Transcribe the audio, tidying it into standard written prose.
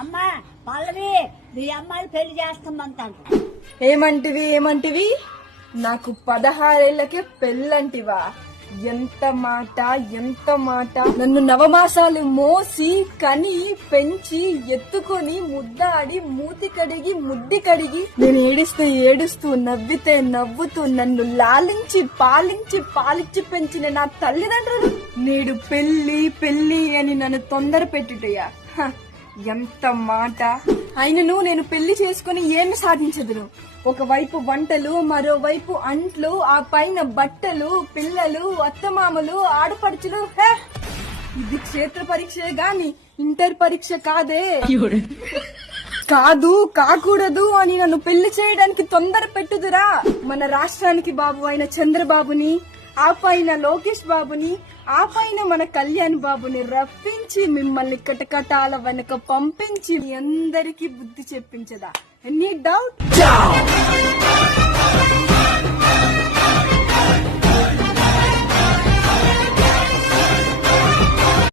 అమ్మా పల్లవి మీ అమ్మాయి పెళ్లి చేస్తామంటాను. ఏమంటివి నాకు 16 ఏళ్లకే పెళ్ళంటివా? ఎంత మాట. నన్ను నవమాసాలు మోసి కని పెంచి ఎత్తుకొని ముద్దాడి మూతి కడిగి ముడ్డి కడిగి నేను ఏడుస్తూ నవ్వితే నవ్వుతూ నన్ను లాలించి పాలించి పెంచిన నా తల్లిదండ్రులు నేడు పెళ్లి అని నన్ను తొందర పెట్టుటయ్యా. ఎంత మాట. అయినను నేను పెళ్లి చేసుకుని ఏమి సాధించదును? ఒకవైపు వంటలు, మరోవైపు అంట్లు, ఆ పైన బట్టలు, పిల్లలు, అత్తమామలు, ఆడపడుచులు. ఇది క్షేత్ర పరీక్షే గాని ఇంటర్ పరీక్ష కాదే. కాకూడదు అని నన్ను పెళ్లి చేయడానికి తొందర పెట్టుదురా. మన రాష్ట్రానికి బాబు అయిన చంద్రబాబుని, ఆ పైన లోకేష్ బాబుని, ఆ పైన మన కళ్యాణ్ బాబుని రప్పించి మిమ్మల్ని కటకటాల వెనక పంపించి అందరికీ బుద్ధి చెప్పించదా? Any doubt?